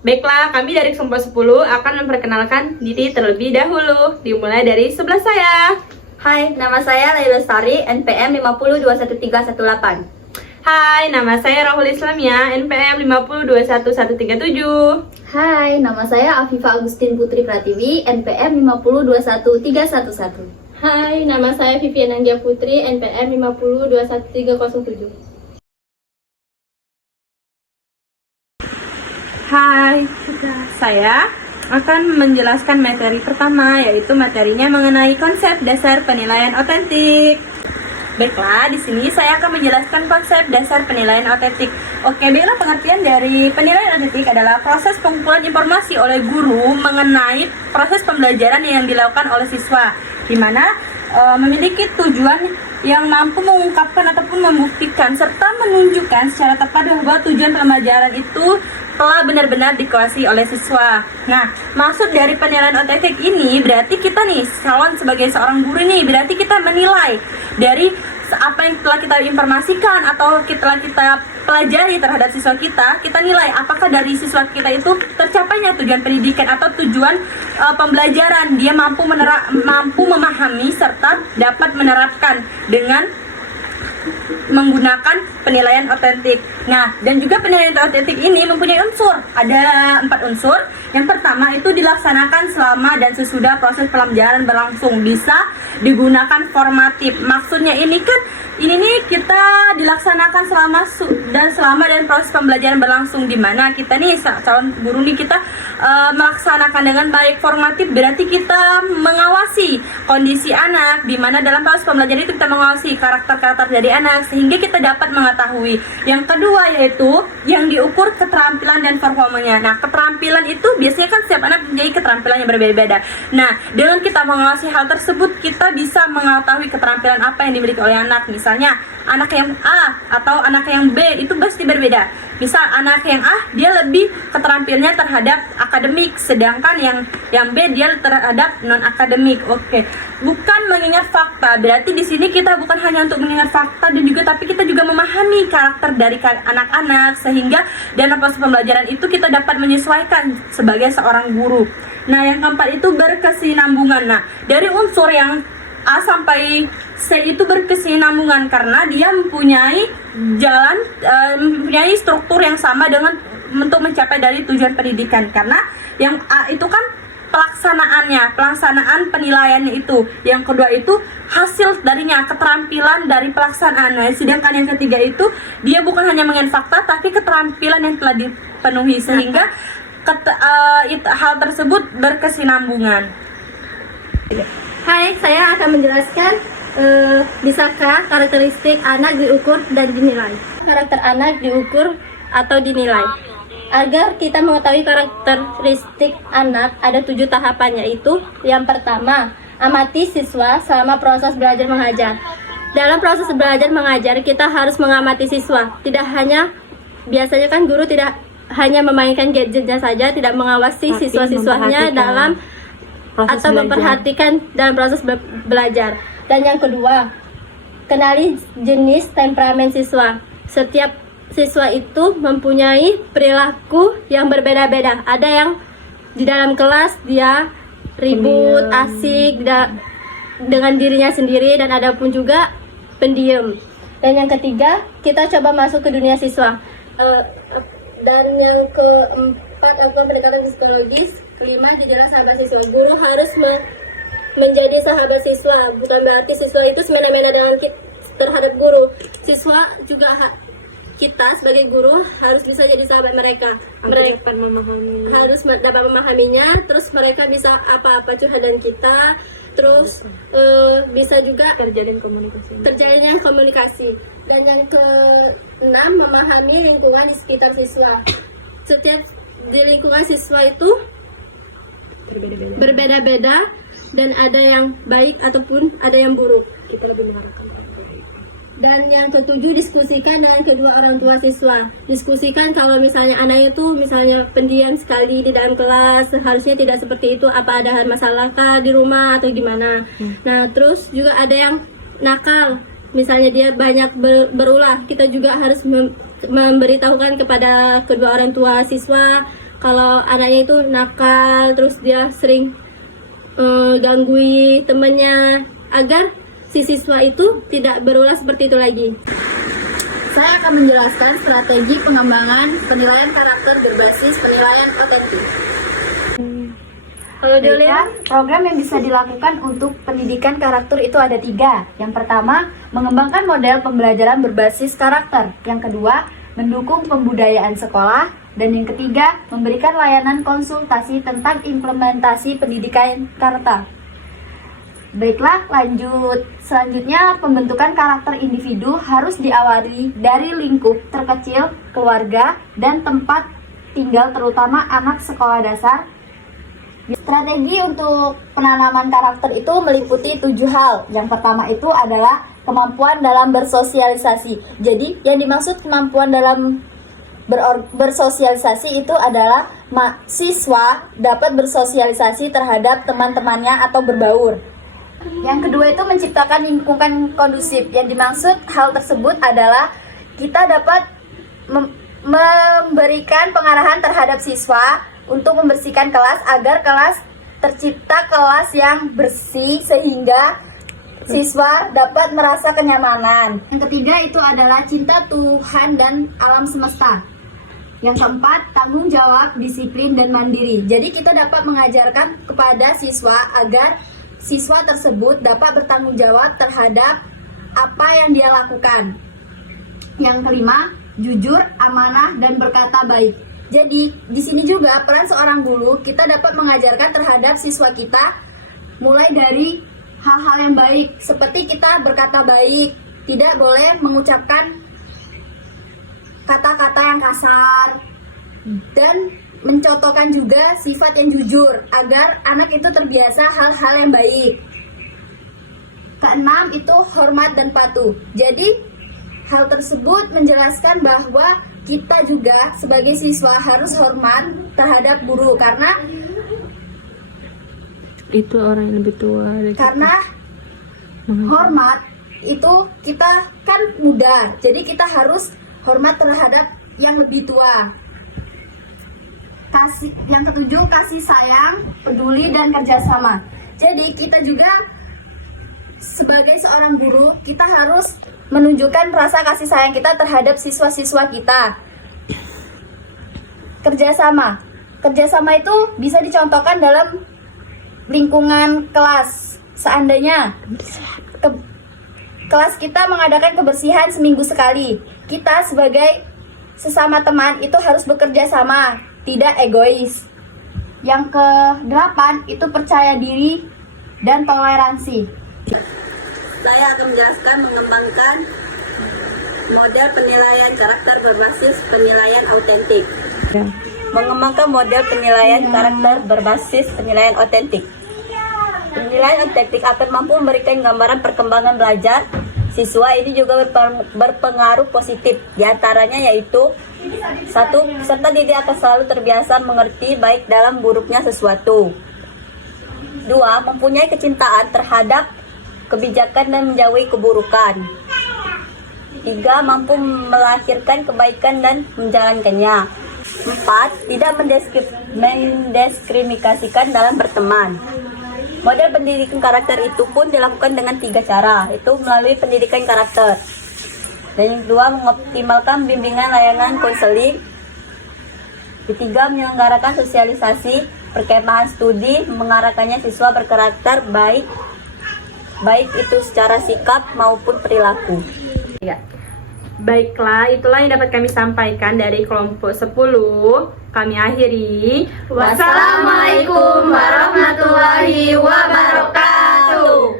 Baiklah, kami dari Kelompok 10 akan memperkenalkan diri terlebih dahulu. Dimulai dari sebelah saya. Hai, nama saya Laila Lestari, NPM 5021318. Hai, nama saya Rahul Islamia, NPM 5021137. Hai, nama saya Afifa Agustin Putri Pratiwi, NPM 5021311. Hai, nama saya Vivian Anggia Putri, NPM 5021307. Hai, saya akan menjelaskan materi pertama, yaitu materinya mengenai konsep dasar penilaian otentik. Baiklah, di sini saya akan menjelaskan konsep dasar penilaian otentik. Oke, baiklah, pengertian dari penilaian otentik adalah proses pengumpulan informasi oleh guru mengenai proses pembelajaran yang dilakukan oleh siswa, di mana memiliki tujuan yang mampu mengungkapkan ataupun membuktikan serta menunjukkan secara tepat bahwa tujuan pembelajaran itu telah benar-benar dikuasai oleh siswa. Nah, maksud dari penilaian otentik ini berarti kita nih, calon sebagai seorang guru nih, berarti kita menilai dari apa yang telah kita informasikan atau telah kita pelajari terhadap siswa kita nilai apakah dari siswa kita itu tercapainya tujuan pendidikan atau tujuan pembelajaran. Dia mampu memahami serta dapat menerapkan dengan menggunakan penilaian otentik. Nah, dan juga penilaian otentik ini mempunyai unsur. Ada 4 unsur. Yang pertama itu dilaksanakan selama dan sesudah proses pembelajaran berlangsung. Bisa digunakan formatif. Maksudnya ini nih kita dilaksanakan selama dan proses pembelajaran berlangsung, di mana kita nih calon guru nih kita melaksanakan dengan baik. Formatif berarti kita mengawasi kondisi anak, di mana dalam proses pembelajaran itu kita mengawasi karakter-karakter dari anak sehingga kita dapat mengetahui. Yang kedua yaitu yang diukur keterampilan dan performanya. Nah, keterampilan itu biasanya kan setiap anak mempunyai keterampilan yang berbeda-beda. Nah, dengan kita mengawasi hal tersebut, kita bisa mengetahui keterampilan apa yang dimiliki oleh anak. Misalnya, anak yang A atau anak yang B itu pasti berbeda. Misal anak yang A dia lebih keterampilannya terhadap akademik, sedangkan yang B dia terhadap non akademik. Oke. Bukan mengingat fakta. Berarti di sini kita bukan hanya untuk mengingat fakta tapi kita juga memahami karakter dari anak-anak sehingga dalam proses pembelajaran itu kita dapat menyesuaikan sebagai seorang guru. Nah, yang keempat itu berkesinambungan. Nah, dari unsur yang A sampai C itu berkesinambungan karena dia mempunyai mempunyai struktur yang sama dengan untuk mencapai dari tujuan pendidikan. Karena yang A itu kan pelaksanaan penilaiannya itu. Yang kedua itu hasil darinya, keterampilan dari pelaksanaan. Nah, sedangkan yang ketiga itu dia bukan hanya mengenai fakta tapi keterampilan yang telah dipenuhi sehingga hal tersebut berkesinambungan. Hai, saya akan menjelaskan bisakah karakteristik anak diukur dan dinilai. Karakter anak diukur atau dinilai. Agar kita mengetahui karakteristik anak, ada 7 tahapannya, yaitu yang pertama, amati siswa selama proses belajar mengajar. Dalam proses belajar mengajar, kita harus mengamati siswa. Biasanya kan guru tidak hanya memainkan gadgetnya saja, tidak mengawasi siswa-siswanya dalam atau memperhatikan dalam proses belajar. Dan yang kedua, kenali jenis temperamen siswa. Setiap siswa itu mempunyai perilaku yang berbeda-beda. Ada yang di dalam kelas dia ribut, asik dengan dirinya sendiri, dan ada pun juga pendiam. Dan yang ketiga, kita coba masuk ke dunia siswa. Dan yang keempat, lakukan pendekatan psikologis. Kelima, jadilah sahabat siswa. Guru harus menjadi sahabat siswa. Bukan berarti siswa itu semena-mena dengan terhadap guru. Siswa juga kita sebagai guru harus bisa jadi sahabat mereka. Mereka harus dapat memahaminya. Terus mereka bisa apa-apa curhatan kita. Terus bisa juga terjalin komunikasi. Dan yang keenam, memahami lingkungan di sekitar siswa. Setiap di lingkungan siswa itu berbeda-beda dan ada yang baik ataupun ada yang buruk. Kita lebih mengarahkan. Dan yang ketujuh, diskusikan dengan kedua orang tua siswa. Diskusikan kalau misalnya anak itu misalnya pendiam sekali di dalam kelas, harusnya tidak seperti itu. Apa ada masalah kah di rumah atau gimana? Nah, terus juga ada yang nakal. Misalnya dia banyak berulah, kita juga harus memberitahukan kepada kedua orang tua siswa kalau anaknya itu nakal, terus dia sering gangguin temannya, agar si siswa itu tidak berulang seperti itu lagi. Saya akan menjelaskan strategi pengembangan penilaian karakter berbasis penilaian otentik. Halo Julia. Program yang bisa dilakukan untuk pendidikan karakter itu ada 3. Yang pertama, mengembangkan model pembelajaran berbasis karakter. Yang kedua, mendukung pembudayaan sekolah. Dan yang ketiga, memberikan layanan konsultasi tentang implementasi pendidikan karakter. Baiklah, lanjut. Selanjutnya, pembentukan karakter individu harus diawali dari lingkup terkecil, keluarga, dan tempat tinggal terutama anak sekolah dasar. Strategi untuk penanaman karakter itu meliputi 7 hal. Yang pertama itu adalah kemampuan dalam bersosialisasi. Jadi, yang dimaksud kemampuan dalam bersosialisasi itu adalah siswa dapat bersosialisasi terhadap teman-temannya atau berbaur. Yang kedua itu menciptakan lingkungan kondusif. Yang dimaksud hal tersebut adalah kita dapat memberikan pengarahan terhadap siswa untuk membersihkan kelas agar kelas tercipta kelas yang bersih sehingga siswa dapat merasa kenyamanan. Yang ketiga itu adalah cinta Tuhan dan alam semesta. Yang keempat, tanggung jawab, disiplin, dan mandiri. Jadi kita dapat mengajarkan kepada siswa agar siswa tersebut dapat bertanggung jawab terhadap apa yang dia lakukan. Yang kelima, jujur, amanah, dan berkata baik. Jadi, di sini juga peran seorang guru kita dapat mengajarkan terhadap siswa kita mulai dari hal-hal yang baik, seperti kita berkata baik, tidak boleh mengucapkan kata-kata yang kasar, dan mencontohkan juga sifat yang jujur agar anak itu terbiasa hal-hal yang baik. Keenam itu hormat dan patuh. Jadi, hal tersebut menjelaskan bahwa kita juga sebagai siswa harus hormat terhadap guru karena Itu orang yang lebih tua dari kita. karena hormat itu kita kan muda, jadi kita harus hormat terhadap yang lebih tua. Yang ketujuh, kasih sayang, peduli, dan kerjasama. Jadi kita juga sebagai seorang guru, kita harus menunjukkan rasa kasih sayang kita terhadap siswa-siswa kita. Kerjasama itu bisa dicontohkan dalam lingkungan kelas. Seandainya kelas kita mengadakan kebersihan seminggu sekali, kita sebagai sesama teman itu harus bekerja sama, tidak egois. Yang ke-8 itu percaya diri dan toleransi. Saya akan menjelaskan mengembangkan model penilaian karakter berbasis penilaian autentik. Mengembangkan model penilaian karakter berbasis penilaian autentik. Penilaian autentik akan mampu memberikan gambaran perkembangan belajar siswa. Ini juga berpengaruh positif. Di antaranya yaitu 1. Peserta didik akan selalu terbiasa mengerti baik dalam buruknya sesuatu. 2. Mempunyai kecintaan terhadap kebijakan dan menjauhi keburukan. 3. Mampu melahirkan kebaikan dan menjalankannya. 4. Tidak mendiskriminasikan dalam berteman. Model pendidikan karakter itu pun dilakukan dengan 3 cara, yaitu melalui pendidikan karakter. Dan yang kedua, mengoptimalkan bimbingan layanan konseling. Ketiga, menyelenggarakan sosialisasi, perkemahan studi, mengarahkannya siswa berkarakter baik itu secara sikap maupun perilaku. Ya. Baiklah, itulah yang dapat kami sampaikan dari kelompok 10. Kami akhiri. Wassalamualaikum warahmatullahi wabarakatuh.